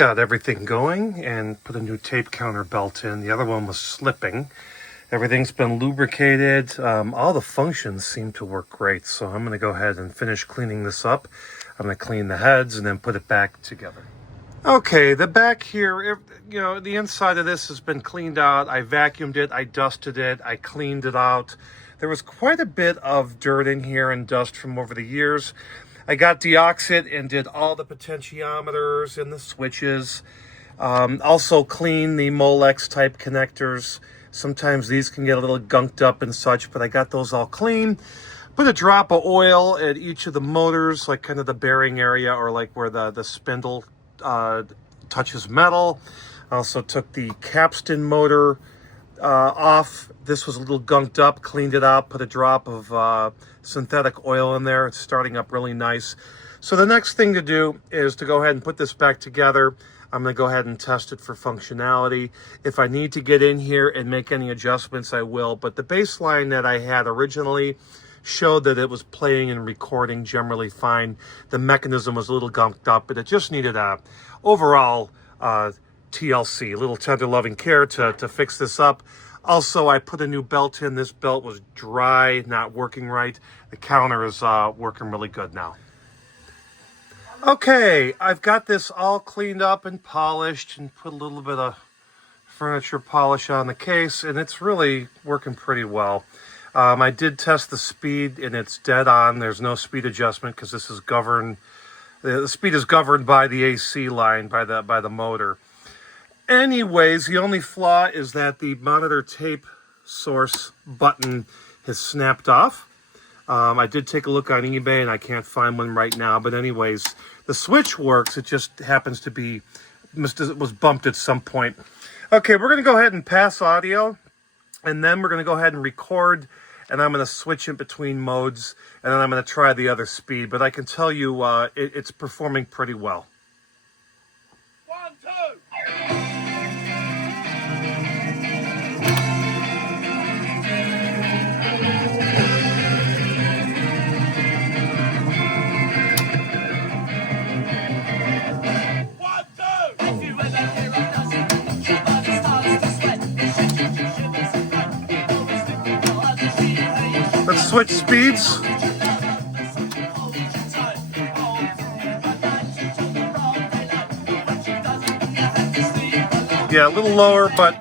got everything going and put a new tape counter belt in. The other one was slipping. Everything's been lubricated. All the functions seem to work great. So I'm going to go ahead and finish cleaning this up. I'm going to clean the heads and then put it back together. Okay, the back here, the inside of this has been cleaned out. I vacuumed it, I dusted it, I cleaned it out. There was quite a bit of dirt in here and dust from over the years. I got Deoxit and did all the potentiometers and the switches. Also cleaned the Molex type connectors. Sometimes these can get a little gunked up and such, but I got those all clean. Put a drop of oil at each of the motors, like kind of the bearing area or like where the spindle touches metal. I also took the capstan motor off. This was a little gunked up, cleaned it out, put a drop of synthetic oil in there. It's starting up really nice. So the next thing to do is to go ahead and put this back together. I'm going to go ahead and test it for functionality. If I need to get in here and make any adjustments, I will. But the baseline that I had originally showed that it was playing and recording generally fine. The mechanism was a little gunked up, but it just needed a overall TLC, a little tender loving care to fix this up. Also, I put a new belt in. This belt was dry, not working right. The counter is working really good now. Okay, I've got this all cleaned up and polished and put a little bit of furniture polish on the case, and it's really working pretty well. I did test the speed, and it's dead on. There's no speed adjustment because this is governed. The speed is governed by the AC line, by the motor. Anyways, the only flaw is that the monitor tape source button has snapped off. I did take a look on eBay, and I can't find one right now. But anyways, the switch works. It just happens to be, it was bumped at some point. Okay, we're going to go ahead and pass audio. And then we're going to go ahead and record, and I'm going to switch in between modes, and then I'm going to try the other speed. But I can tell you it's performing pretty well. 1, 2. Let's switch speeds. Yeah, a little lower, but